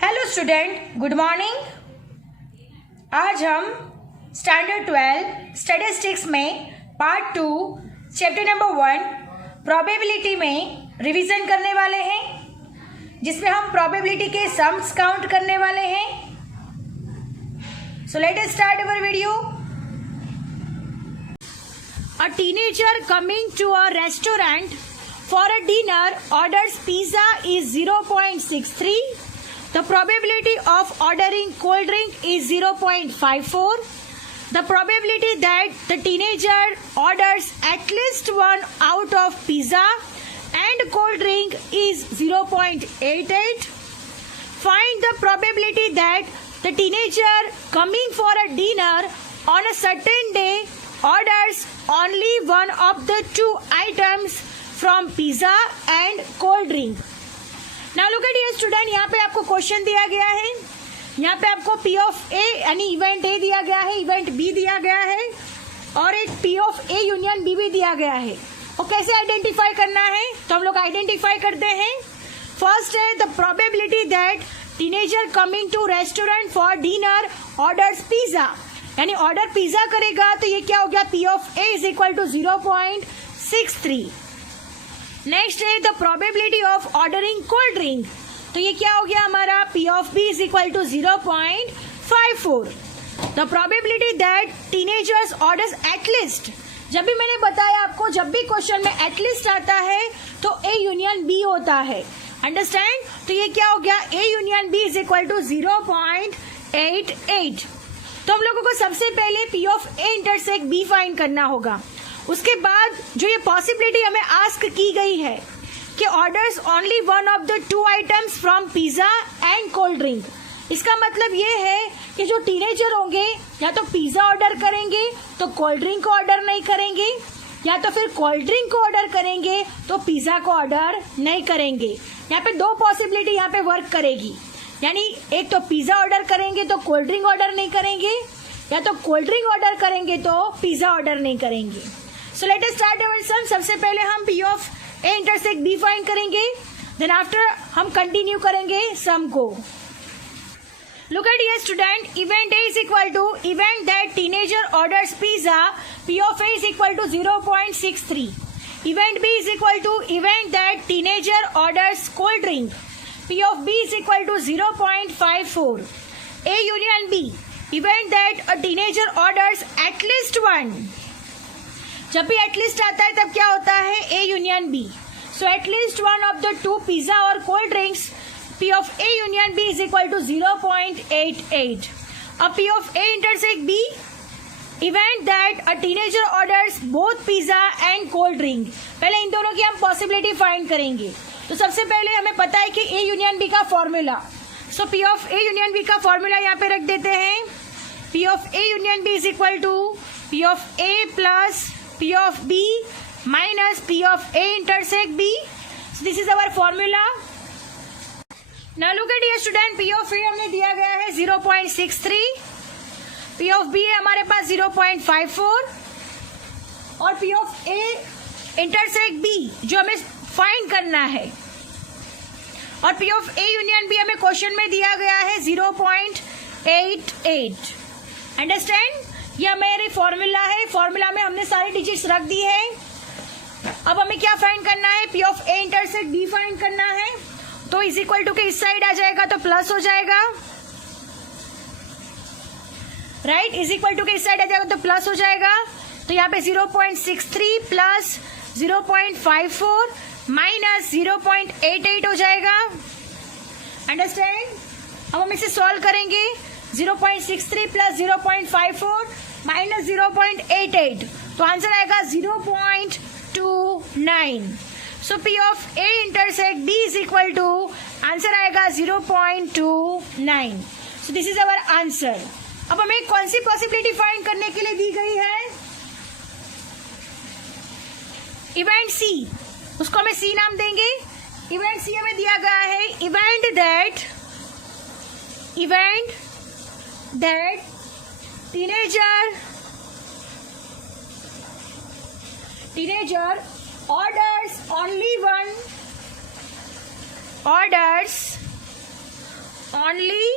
Hello student, good morning. आज हम standard 12 statistics में पार्ट 2 चैप्टर नंबर 1 प्रोबेबिलिटी में रिवीजन करने वाले हैं, जिसमें हम प्रोबेबिलिटी के सम्स काउंट करने वाले हैं। So let us start our video. A teenager coming to a restaurant for a dinner orders pizza is 0.63. The probability of ordering cold drink is 0.54. The probability that the teenager orders at least one out of pizza and cold drink is 0.88. Find the probability that the teenager coming for a dinner on a certain day orders only one of the two items from pizza and cold drink. Now look at here student, यहाँ पे आपको question दिया गया है। यहाँ पे आपको P of ए यानी इवेंट ए दिया गया है, इवेंट बी दिया गया है और एक P of A union B भी दिया गया है। और कैसे आइडेंटिफाई करना है, तो हम लोग आइडेंटिफाई करते हैं। फर्स्ट है the probability that teenager coming to restaurant for dinner orders pizza, यानी ऑर्डर पिज्जा करेगा तो ये क्या हो गया, P of A is equal to 0.63। Next है the probability of ordering cold drink, तो ये क्या हो गया हमारा, P of B is equal to 0.54। The probability that teenagers orders at least, जब भी मैंने बताया आपको, जब भी क्वेश्चन में एटलीस्ट आता है तो ए यूनियन बी होता है, अंडरस्टैंड। तो ये क्या हो गया, A union B is equal to 0.88। तो हम लोगों को सबसे पहले P of A intersect B find करना होगा। उसके बाद जो ये पॉसिबिलिटी हमें आस्क की गई है कि orders only one of the to items from pizza and cold drink, इसका मतलब ये है कि जो टीनेजर होंगे या तो पिज्जा ऑर्डर करेंगे तो कोल्ड ड्रिंक को ऑर्डर नहीं करेंगे, या तो फिर कोल्ड ड्रिंक को ऑर्डर करेंगे तो पिज्जा को ऑर्डर नहीं करेंगे। यहाँ पे दो पॉसिबिलिटी यहाँ पे वर्क करेगी, यानी एक तो पिज्जा ऑर्डर करेंगे तो कोल्ड ड्रिंक ऑर्डर नहीं करेंगे, या तो कोल्ड ड्रिंक ऑर्डर करेंगे तो पिज्जा ऑर्डर नहीं करेंगे। So let us start our sum. सबसे पहले हम P of A intersect B find करेंगे, देन आफ्टर हम कंटिन्यू करेंगे सम को। Look at here student, event A is equal to event that teenager orders pizza, P of A is equal to 0.63। Event B is equal to event that teenager orders cold drink, P of B is equal to 0.54। A union B, event that a teenager orders at least one, जब भी at least आता है तब क्या होता है, A union B. So at least one of the two pizza और cold drinks, P of A union B is equal to 0.88। अब P of A intersect B, event that a teenager orders both pizza and cold drink. पहले इन दोनों की हम possibility find करेंगे। तो सबसे पहले हमें पता है कि ए यूनियन बी का formula, so P of A union B का फॉर्मूला यहाँ पे रख देते हैं। P of A union B is equal to P of A plus P of B minus P of A intersect B. So this is our formula. Now look at here student, P of A हमने दिया गया है 0.63, P of B है हमारे पास 0.54 और P of A intersect B जो हमें find करना है, और P of A union B हमें क्वेश्चन में दिया गया है 0.88। अंडरस्टैंड, यह मेरी फॉर्मूला है। फॉर्मूला में हमने सारी डिजिट्स रख दी है। अब हमें क्या फाइंड करना है, P of A intersect B find करना है। तो इज इक्वल टू के इस साइड आ जाएगा तो प्लस हो जाएगा, राइट, इज इक्वल टू के इस साइड आ जाएगा तो प्लस हो जाएगा। तो यहाँ पे 0.63 प्लस 0.54 माइनस 0.88 हो जाएगा, अंडरस्टैंड। अब हम इसे सॉल्व करेंगे, 0.63 प्लस 0.54 माइनस 0.88, तो आंसर आएगा 0.29। So P of A intersect B is equal to, answer आएगा 0.29। So this is our answer. अब हमें कौन सी पॉसिबिलिटी फाइंड करने के लिए दी गई है, इवेंट सी, उसको हमें सी नाम देंगे। इवेंट सी हमें दिया गया है event that teenager orders only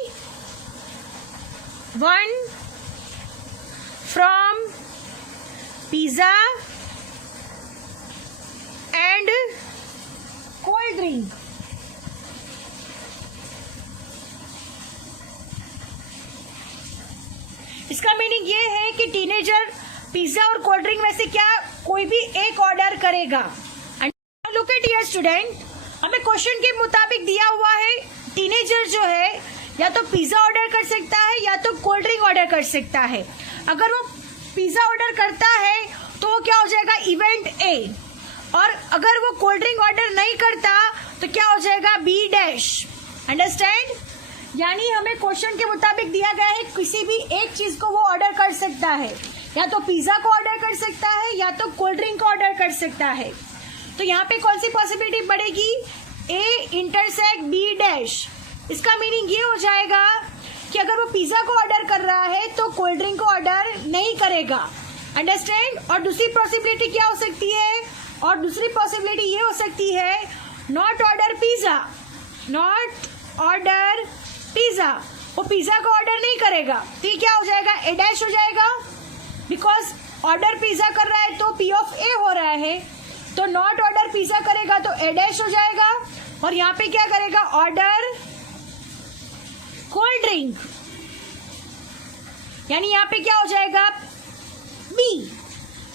one from pizza and cold drink. इसका मीनिंग ये है कि टीनेजर पिज्जा और कोल्ड ड्रिंक में से क्या कोई भी एक ऑर्डर करेगा. And look at here student, हमें क्वेश्चन के मुताबिक दिया हुआ है टीनेजर जो है या तो पिज्जा ऑर्डर कर सकता है या तो कोल्ड ड्रिंक ऑर्डर कर सकता है. अगर वो पिज्जा ऑर्डर करता है तो वो क्या हो जाएगा, इवेंट ए. और अगर वो कोल्ड ड्रिंक ऑर्डर नहीं करता तो क्या हो जाएगा, बी डैश. अंडरस्टैंड? यानी हमें क्वेश्चन के मुताबिक दिया गया है किसी भी एक चीज को वो ऑर्डर कर सकता है, या तो पिज्जा को ऑर्डर कर सकता है या तो कोल्ड ड्रिंक को ऑर्डर कर सकता है. तो यहाँ पे कौन सी पॉसिबिलिटी बढ़ेगी, ए इंटरसेक्ट बी डैश. इसका मीनिंग ये हो जाएगा कि अगर वो पिज्जा को ऑर्डर कर रहा है तो कोल्ड ड्रिंक को ऑर्डर नहीं करेगा. अंडरस्टैंड? और दूसरी पॉसिबिलिटी क्या हो सकती है, और दूसरी पॉसिबिलिटी ये हो सकती है not order pizza. Not order pizza, वो पिज्जा को ऑर्डर नहीं करेगा तो ये क्या हो जाएगा, ए डैश हो जाएगा. बिकॉज ऑर्डर पिज्जा कर रहा है तो पी ऑफ ए हो रहा है, तो नॉट ऑर्डर पिज्जा करेगा तो ए डैश हो जाएगा. और यहाँ पे क्या करेगा, ऑर्डर कोल्ड ड्रिंक, यानी यहाँ पे क्या हो जाएगा, बी.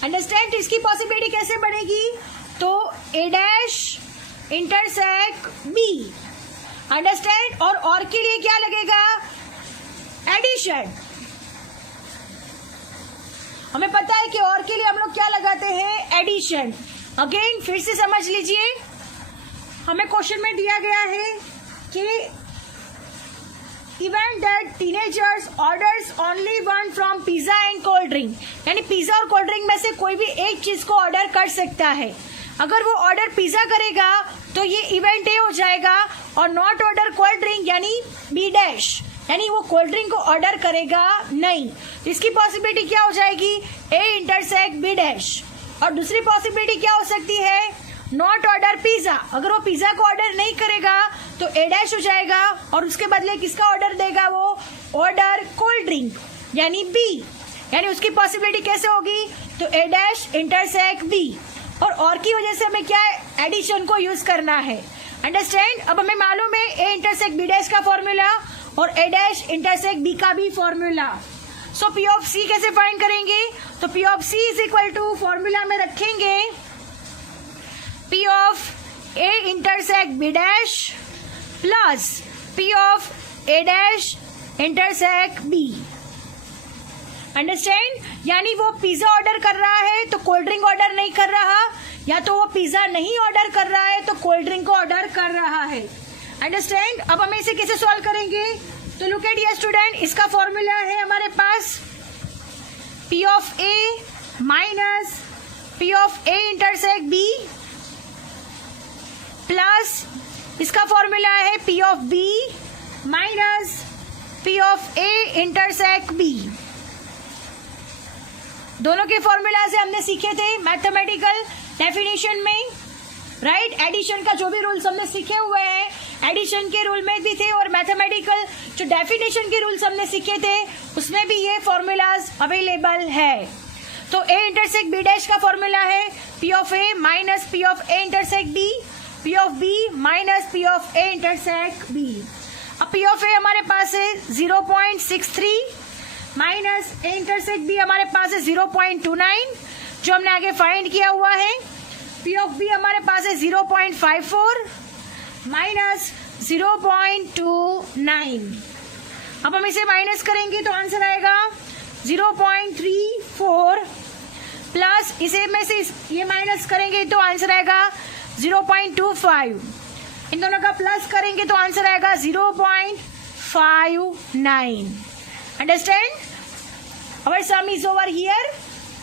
अंडरस्टैंड? इसकी पॉसिबिलिटी कैसे बढ़ेगी, तो ए डैश इंटरसेक्ट बी. अंडरस्टैंड? और के लिए क्या लगेगा, एडिशन. हमें पता है कि और के लिए हम लोग क्या लगाते हैं, एडिशन. अगेन फिर से समझ लीजिए, हमें क्वेश्चन में दिया गया है कि event that teenagers orders only one from pizza and cold drink, यानी पिज्जा और कोल्ड ड्रिंक में से कोई भी एक चीज को ऑर्डर कर सकता है. अगर वो ऑर्डर पिज्जा करेगा तो ये इवेंट ए हो जाएगा, और नॉट ऑर्डर कोल्ड ड्रिंक यानी बी डैश, यानी वो कोल्ड ड्रिंक को ऑर्डर करेगा नहीं. इसकी पॉसिबिलिटी क्या हो जाएगी, ए इंटरसेक्ट बी डैश. और दूसरी पॉसिबिलिटी क्या हो सकती है, नॉट ऑर्डर पिज्जा. अगर वो पिज्जा को ऑर्डर नहीं करेगा तो ए डैश हो जाएगा, और उसके बदले किसका ऑर्डर देगा, वो ऑर्डर कोल्ड ड्रिंक यानी बी. यानी उसकी पॉसिबिलिटी कैसे होगी, तो ए डैश इंटरसेक्ट बी. और की वजह से हमें क्या है, एडिशन को यूज करना है. अंडरस्टैंड? अब हमें मालूम है ए इंटरसेक्ट बी डैश का फॉर्मूला और ए डैश इंटरसेक्ट बी का भी formula. So P of C कैसे फाइंड करेंगे, तो P of C is equal to formula में रखेंगे P of A intersect B dash plus P of A dash intersect B. Understand? यानी वो pizza order कर रहा है तो कोल्ड ड्रिंक ऑर्डर नहीं कर रहा, या तो वो पिज्जा नहीं ऑर्डर कर रहा है तो कोल्ड ड्रिंक को ऑर्डर कर रहा है. अंडरस्टैंड? अब हम इसे कैसे सॉल्व करेंगे, तो लुक एट हियर स्टूडेंट, इसका फॉर्मूला है हमारे पास P of A minus P of A intersect B plus इसका फॉर्मूला है P of B minus P of A intersect B. दोनों के फॉर्मूला से हमने सीखे थे मैथमेटिकल डेफिनेशन में, राइट? एडिशन का जो भी रूल्स हमने सीखे हुए हैं एडिशन के रूल में भी थे, और मैथमेटिकल जो डेफिनेशन के रूल्स हमने सीखे थे उसमें भी ये फॉर्मूलाज अवेलेबल है. तो ए इंटरसेक्ट बी डैश का फॉर्मूला है P of A minus P of A intersect B, P of B minus P of A intersect B. अब पी ऑफ ए हमारे पास है 0.63 माइनस ए इंटरसेक्ट बी हमारे पास है 0.29 जो हमने आगे फाइंड किया हुआ है. पी ऑफ बी हमारे पास है 0.54 माइनस 0.29. अब हम इसे माइनस करेंगे तो आंसर आएगा 0.34 प्लस इसे में से ये माइनस करेंगे तो आंसर आएगा 0.25. इन दोनों का प्लस करेंगे तो आंसर आएगा 0.59. Understand? Our sum is over here.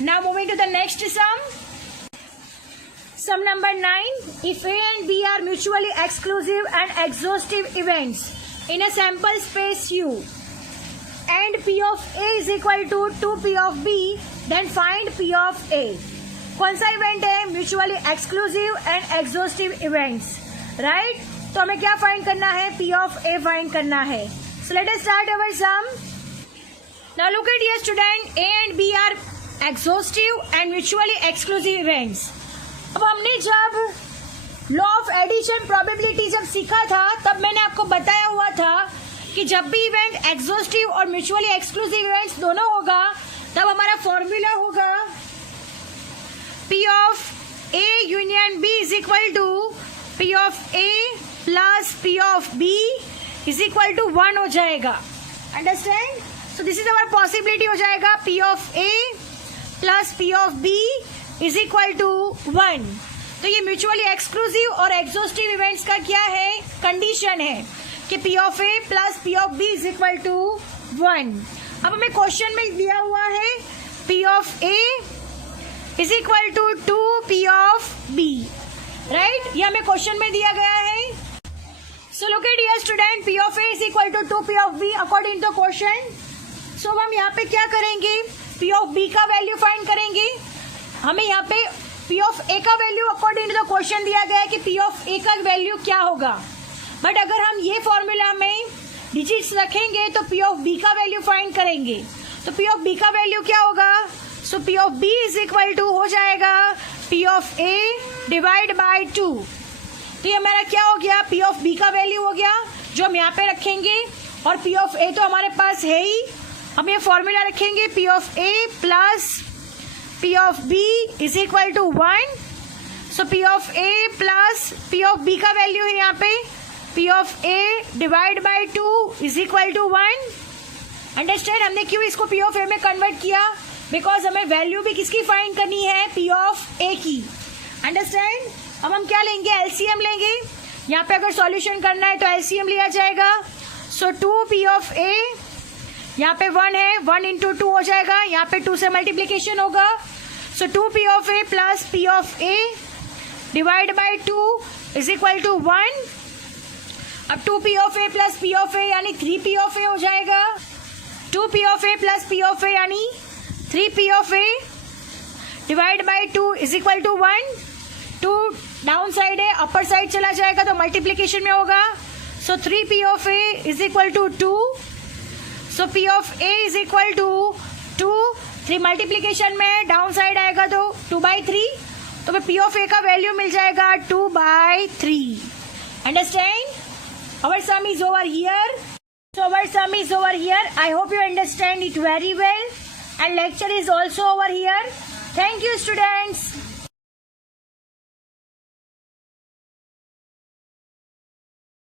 Now moving to the next sum. Sum number 9. If A and B are mutually exclusive and exhaustive events in a sample space U and P of A is equal to 2P of B, then find P of A. कौन सा event है? Mutually exclusive and exhaustive events, right? तो हमें क्या find करना है, P of A find करना है. So let us start our sum. Now look at here student, A and B are exhaustive and mutually exclusive events. अब हमने जब लॉ ऑफ एडिशन प्रोबेबिलिटी जब सीखा था तब मैंने आपको बताया हुआ था कि जब भी इवेंट एक्सॉस्टिव और म्यूचुअली एक्सक्लूसिव इवेंट्स दोनों होगा तब हमारा फॉर्मूला होगा P of A union B is equal to P of A plus P of B is equal to 1 हो जाएगा. Understand? So this is our possibility हो जाएगा P of A plus P of B is equal to 1. तो ये mutually exclusive और exhaustive events का क्या है, कंडीशन है कि P of A plus P of B is equal to 1. अब हमें क्वेश्चन में दिया हुआ है P of A is equal to 2P of B, right? ये हमें क्वेश्चन में दिया गया है. So look at here student, P of A is equal to 2P of B according to question. सो हम यहाँ पे क्या करेंगे, P of B का वैल्यू फाइंड करेंगे. हमें यहाँ पे P of A का value according to the question दिया गया है कि P of A का वैल्यू क्या होगा. बट अगर हम ये फॉर्मूला में डिजिट्स रखेंगे तो P of B का वैल्यू फाइंड करेंगे. तो P of B का वैल्यू क्या होगा, so P of B is equal to हो जाएगा P of A divide by 2. तो ये हमारा क्या हो गया, P of B का वैल्यू हो गया जो हम यहाँ पे रखेंगे. और P of A तो हमारे पास है ही, हम ये फॉर्मूला रखेंगे P of A plus P of B is equal to 1. So P of A plus P of B का वैल्यू है यहाँ पे P of A divide by 2 is equal to 1. Understand? हमने क्यों इसको P of A में convert किया, because हमें वैल्यू भी किसकी फाइंड करनी है, P of A की. अंडरस्टैंड? अब हम क्या लेंगे, LCM लेंगे. यहाँ पे अगर सॉल्यूशन करना है तो LCM लिया जाएगा. सो 2P of A, यहाँ पे 1 है, 1 इंटू 2 हो जाएगा, यहाँ पे 2 से मल्टीप्लीकेशन होगा. So 2P of A plus P of A divide by 2 is equal to 1. अब 2P of A plus P of A यानी 3P of A हो जाएगा. 2P of A plus P of A यानी 3P of A divide by 2 is equal to 1. 2 down side है, upper side चला जाएगा तो multiplication में होगा. So 3P of A is equal to 2. So P of A is equal to 2. 3 multiplication में down side आएगा तो 2/3. तो P of A का वैल्यू मिल जाएगा 2/3. Understand? Our sum is over here. So our sum is over here. I hope you understand it very well. And lecture is also over here. Thank you students.